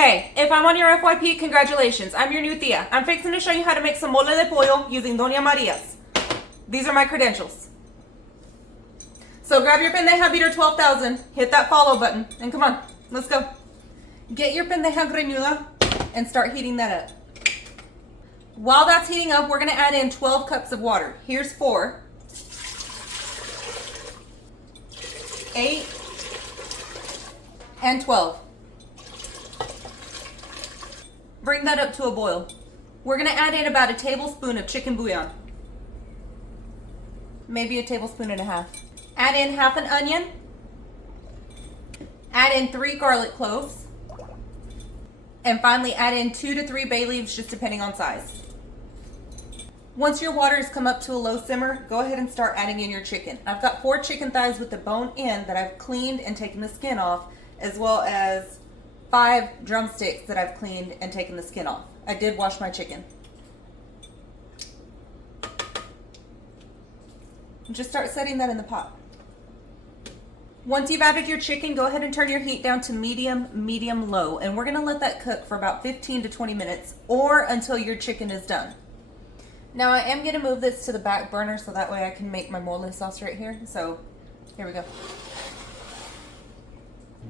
Hey, if I'm on your FYP, congratulations. I'm your new tia. I'm fixing to show you how to make some mole de pollo using Doña Maria's. These are my credentials. So grab your pendeja beater 12,000, hit that follow button, and come on, let's go. Get your pendeja greñuda and start heating that up. While that's heating up, we're gonna add in 12 cups of water. Here's 4, 8, and 12. Bring that up to a boil. We're gonna add in about a tablespoon of chicken bouillon. Maybe a tablespoon and a half. Add in half an onion. Add in 3 garlic cloves. And finally add in 2 to 3 bay leaves, just depending on size. Once your water has come up to a low simmer, go ahead and start adding in your chicken. I've got 4 chicken thighs with the bone in that I've cleaned and taken the skin off, as well as 5 drumsticks that I've cleaned and taken the skin off. I did wash my chicken. Just start setting that in the pot. Once you've added your chicken, go ahead and turn your heat down to medium, low, and we're gonna let that cook for about 15 to 20 minutes or until your chicken is done. Now I am gonna move this to the back burner so that way I can make my mole sauce right here. So here we go.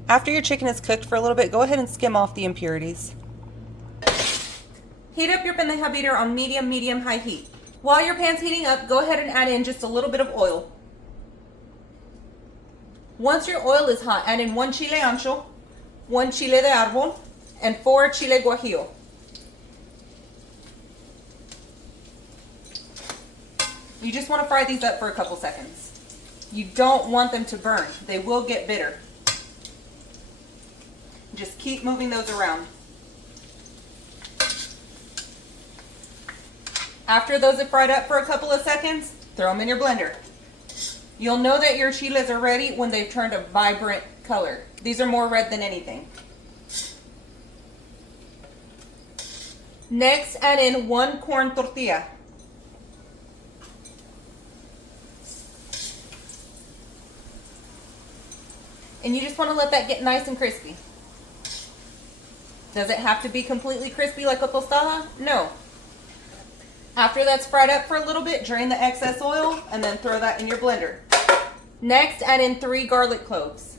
After your chicken is cooked for a little bit, go ahead and skim off the impurities. Heat up your pendeja beater on medium, high heat. While your pan's heating up, go ahead and add in just a little bit of oil. Once your oil is hot, add in 1 chile ancho, 1 chile de árbol, and 4 chile guajillo. You just want to fry these up for a couple seconds. You don't want them to burn. They will get bitter. Just keep moving those around. After those have fried up for a couple of seconds, throw them in your blender. You'll know that your chiles are ready when they've turned a vibrant color. These are more red than anything. Next, add in 1 corn tortilla. And you just want to let that get nice and crispy. Does it have to be completely crispy like a tostada? No. After that's fried up for a little bit, drain the excess oil and then throw that in your blender. Next, add in 3 garlic cloves.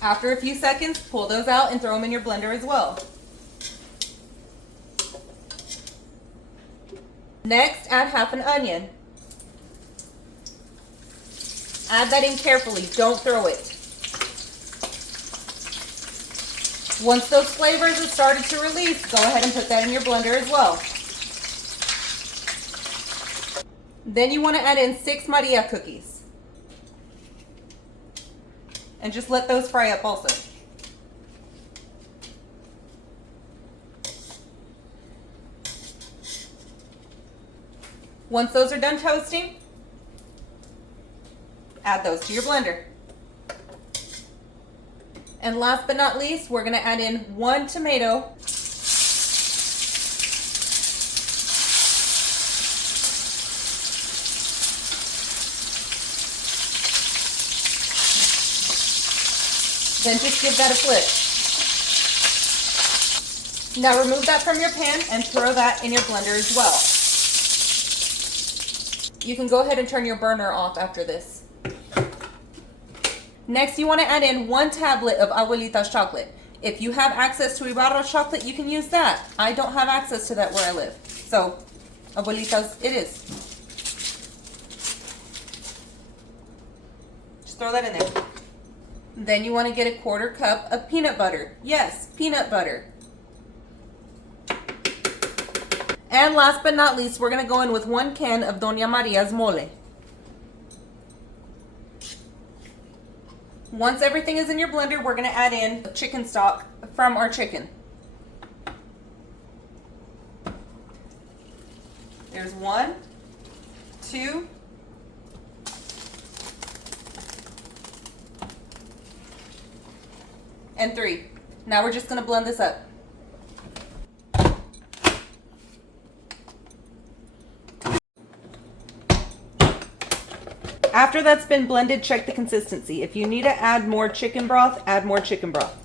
After a few seconds, pull those out and throw them in your blender as well. Next, add half an onion. Add that in carefully, don't throw it. Once those flavors have started to release, go ahead and put that in your blender as well. Then you want to add in 6 Maria cookies. And just let those fry up also. Once those are done toasting, add those to your blender. And last but not least, we're going to add in 1 tomato, then just give that a flip. Now remove that from your pan and throw that in your blender as well. You can go ahead and turn your burner off after this. Next, you want to add in 1 tablet of Abuelita's chocolate. If you have access to Ibarra's chocolate, you can use that. I don't have access to that where I live. So, Abuelita's it is. Just throw that in there. Then you want to get a 1/4 cup of peanut butter. Yes, peanut butter. And last but not least, we're going to go in with 1 can of Doña Maria's mole. Once everything is in your blender, we're going to add in chicken stock from our chicken. There's 1, 2, and 3. Now we're just going to blend this up. After that's been blended, check the consistency. If you need to add more chicken broth, add more chicken broth.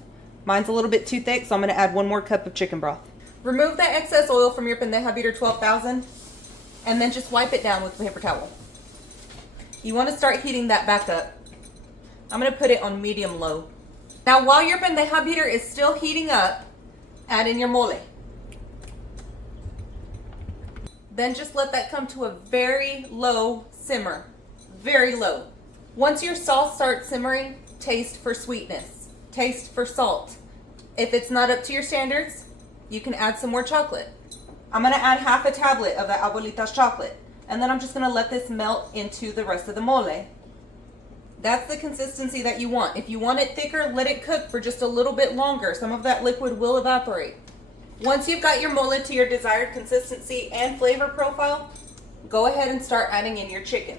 Mine's a little bit too thick, so I'm gonna add 1 more cup of chicken broth. Remove the excess oil from your pendeja beater 12,000 and then just wipe it down with a paper towel. You wanna start heating that back up. I'm gonna put it on medium low. Now while your pendeja beater is still heating up, add in your mole. Then just let that come to a very low simmer, very low. Once your sauce starts simmering, taste for sweetness, taste for salt. If it's not up to your standards, you can add some more chocolate. I'm gonna add half a tablet of that Abuelita's chocolate, and then I'm just gonna let this melt into the rest of the mole. That's the consistency that you want. If you want it thicker, let it cook for just a little bit longer. Some of that liquid will evaporate. Once you've got your mole to your desired consistency and flavor profile, go ahead and start adding in your chicken.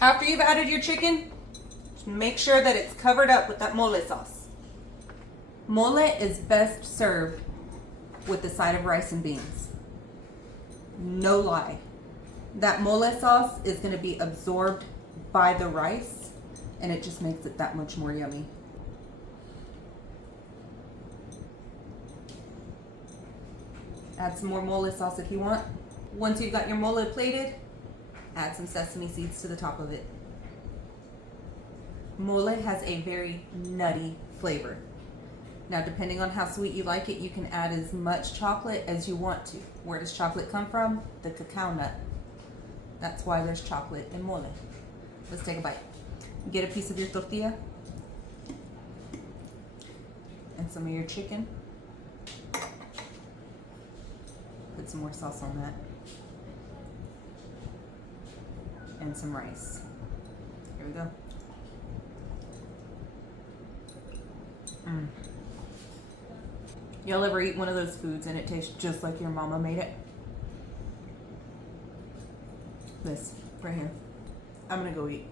After you've added your chicken, just make sure that it's covered up with that mole sauce. Mole is best served with the side of rice and beans. No lie. That mole sauce is going to be absorbed by the rice, and it just makes it that much more yummy. Add some more mole sauce if you want. Once you've got your mole plated, add some sesame seeds to the top of it. Mole has a very nutty flavor. Now, depending on how sweet you like it, you can add as much chocolate as you want to. Where does chocolate come from? The cacao nut. That's why there's chocolate in mole. Let's take a bite. Get a piece of your tortilla and some of your chicken. Put some more sauce on that. And some rice. Here we go. Y'all ever eat one of those foods and it tastes just like your mama made it? This, right here. I'm gonna go eat.